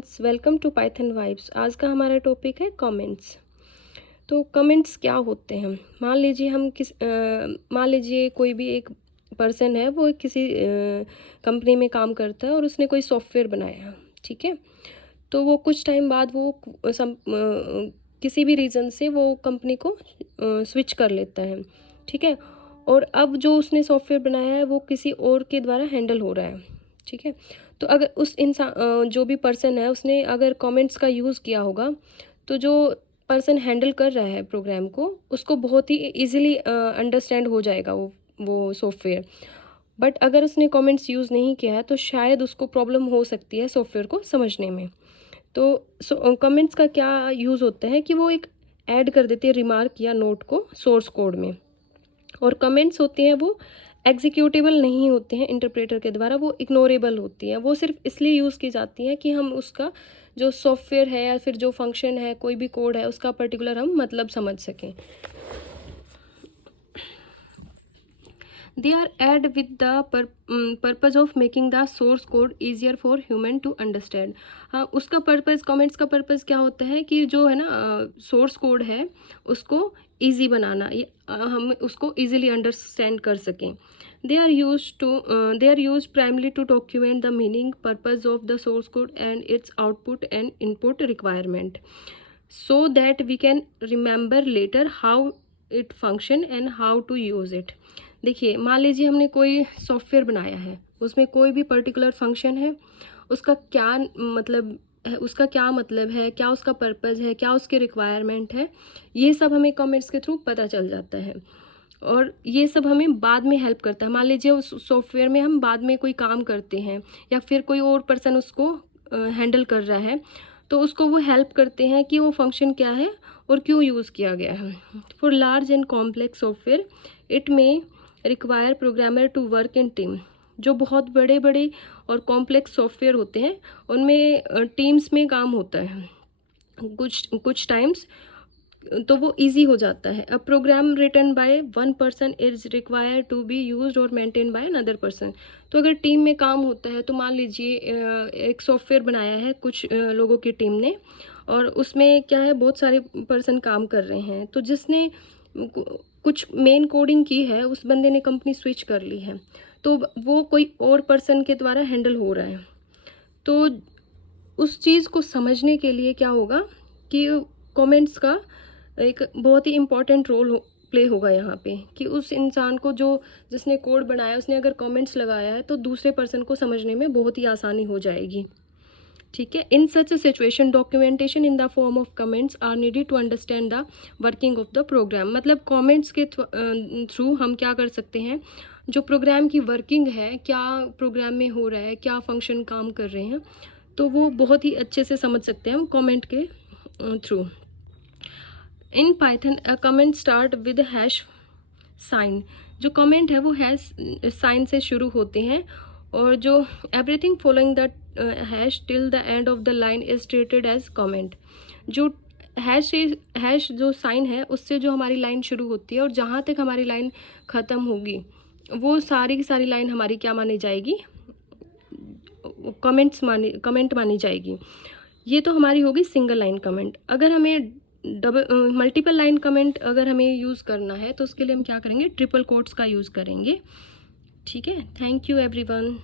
Friends, welcome to Python Vibes. आज का हमारा टॉपिक है कमेंट्स। तो कमेंट्स क्या होते हैं? मान लीजिए कोई भी एक पर्सन है, वो किसी कंपनी में काम करता है और उसने कोई सॉफ्टवेयर बनाया, ठीक है। तो वो कुछ टाइम बाद किसी भी रीज़न से वो कंपनी को स्विच कर लेता है, ठीक है। और अब जो उसने सॉफ्टवेयर बनाया है वो किसी और के द्वारा हैंडल हो रहा है, ठीक है। तो अगर जो भी पर्सन है उसने अगर कमेंट्स का यूज़ किया होगा, तो जो पर्सन हैंडल कर रहा है प्रोग्राम को, उसको बहुत ही इजीली अंडरस्टैंड हो जाएगा वो सॉफ्टवेयर। बट अगर उसने कमेंट्स यूज़ नहीं किया है तो शायद उसको प्रॉब्लम हो सकती है सॉफ्टवेयर को समझने में। तो कमेंट्स का क्या यूज़ होता है कि वो एक ऐड कर देते हैं रिमार्क या नोट को सोर्स कोड में। और कमेंट्स होते हैं वो एग्जीक्यूटेबल नहीं होते हैं इंटरप्रेटर के द्वारा, वो इग्नोरेबल होती हैं। वो सिर्फ इसलिए यूज़ की जाती हैं कि हम उसका जो सॉफ्टवेयर है या फिर जो फंक्शन है, कोई भी कोड है, उसका पर्टिकुलर हम मतलब समझ सकें। They are add with the purpose of making the source code easier for human to understand। हाँ, उसका पर्पज़, कमेंट्स का पर्पज़ क्या होता है कि जो है ना सोर्स कोड है उसको इजी बनाना, हम उसको इजीली अंडरस्टैंड कर सकें। They are used primarily to document the meaning, purpose of the source code and its output and input requirement, so that we can remember later how it function and how to use it। देखिए, मान लीजिए हमने कोई software बनाया है, उसमें कोई भी पर्टिकुलर फंक्शन है, उसका क्या मतलब है, क्या उसका पर्पज़ है, क्या उसके रिक्वायरमेंट है, ये सब हमें कमेंट्स के थ्रू पता चल जाता है। और ये सब हमें बाद में हेल्प करता है। मान लीजिए उस सॉफ्टवेयर में हम बाद में कोई काम करते हैं या फिर कोई और पर्सन उसको हैंडल कर रहा है, तो उसको वो हेल्प करते हैं कि वो फंक्शन क्या है और क्यों यूज़ किया गया है। For large and complex software it may require programmer to work in team. जो बहुत बड़े बड़े और कॉम्प्लेक्स सॉफ्टवेयर होते हैं उनमें टीम्स में काम होता है कुछ टाइम्स, तो वो इजी हो जाता है। A program written by one person is required to be used और मेंटेन बाय अनदर पर्सन। तो अगर टीम में काम होता है, तो मान लीजिए एक सॉफ्टवेयर बनाया है कुछ लोगों की टीम ने, और उसमें क्या है, बहुत सारे पर्सन काम कर रहे हैं। तो जिसने कुछ मेन कोडिंग की है, उस बंदे ने कंपनी स्विच कर ली है, तो वो कोई और पर्सन के द्वारा हैंडल हो रहा है। तो उस चीज़ को समझने के लिए क्या होगा कि कमेंट्स का एक बहुत ही इम्पॉर्टेंट रोल प्ले होगा यहाँ पे, कि उस इंसान को जिसने कोड बनाया, उसने अगर कमेंट्स लगाया है तो दूसरे पर्सन को समझने में बहुत ही आसानी हो जाएगी, ठीक है। In such situation documentation in the form of comments are needed to understand the working of the program. मतलब कमेंट्स के थ्रू हम क्या कर सकते हैं, जो प्रोग्राम की वर्किंग है, क्या प्रोग्राम में हो रहा है, क्या फंक्शन काम कर रहे हैं, तो वो बहुत ही अच्छे से समझ सकते हैं हम कमेंट के through. In Python a comment start with hash sign. जो कमेंट है वो हैश साइन से शुरू होते हैं, और जो everything following the hash till the end of the line is treated as comment. जो हैश जो साइन है उससे जो हमारी लाइन शुरू होती है और जहाँ तक हमारी लाइन ख़त्म होगी, वो सारी की सारी लाइन हमारी क्या मानी जाएगी, कमेंट मानी जाएगी। ये तो हमारी होगी सिंगल लाइन कमेंट। अगर हमें मल्टीपल लाइन कमेंट अगर हमें यूज़ करना है, तो उसके लिए हम क्या करेंगे, ट्रिपल कोट्स का यूज़ करेंगे, ठीक है। Thank you everyone.